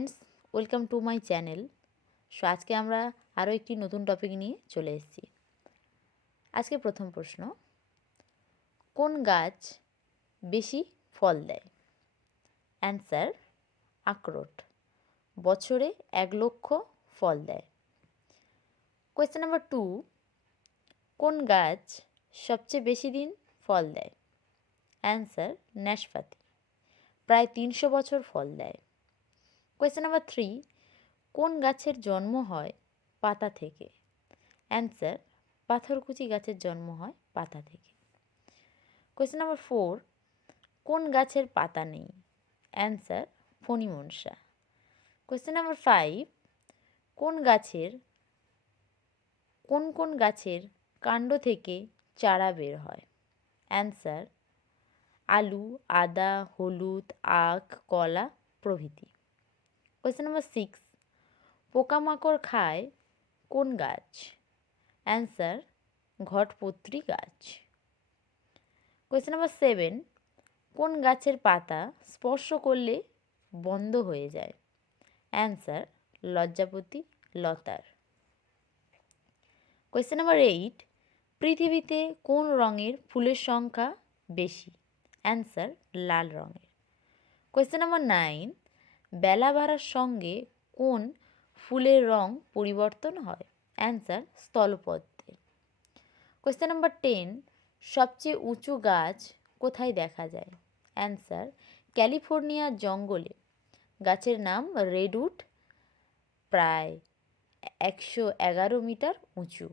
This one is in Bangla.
Friends, welcome to my channel. আজকে আমরা আরও একটি নতুন টপিক নিয়ে চলে এসেছি। আজকে প্রথম প্রশ্ন, কোন গাছ বেশি ফল দেয়? অ্যান্সার, আখরোট। বছরে 1,00,000 ফল দেয়। কোয়েশ্চেন নাম্বার 2, কোন গাছ সবচেয়ে বেশি দিন ফল দেয়? অ্যান্সার, নাশপাতি। প্রায় 300 বছর ফল দেয়। কোয়েশ্চেন নাম্বার 3, কোন গাছের জন্ম হয় পাতা থেকে? অ্যান্সার, পাথরকুচি গাছের জন্ম হয় পাতা থেকে। কোয়েশ্চেন নাম্বার 4, কোন গাছের পাতা নেই? অ্যান্সার, ফণিমনসা। কোয়েশ্চেন নাম্বার 5, কোন গাছের কাণ্ড থেকে চারা বের হয়? অ্যান্সার, আলু, আদা, হলুদ, আখ, কলা প্রভৃতি। কোয়েশ্চেন নাম্বার 6, পোকামাকড় খায় কোন গাছ? অ্যান্সার, ঘটপত্রী গাছ। কোয়েশ্চেন নাম্বার 7, কোন গাছের পাতা স্পর্শ করলে বন্ধ হয়ে যায়? অ্যান্সার, লজ্জাপতি লতার। কোয়েশ্চেন নাম্বার 8, পৃথিবীতে কোন রঙের ফুলের সংখ্যা বেশি? অ্যান্সার, লাল রঙের। কোয়েশ্চেন নাম্বার 9, বেলা বাড়ার সঙ্গে কোন ফুলের রং পরিবর্তন হয়? অ্যান্সার, স্থলপদ্মে। কোয়েশ্চেন নাম্বার 10, সবচেয়ে উঁচু গাছ কোথায় দেখা যায়? অ্যান্সার, ক্যালিফোর্নিয়ার জঙ্গলে। গাছের নাম রেডউড, প্রায় 111 মিটার উঁচু।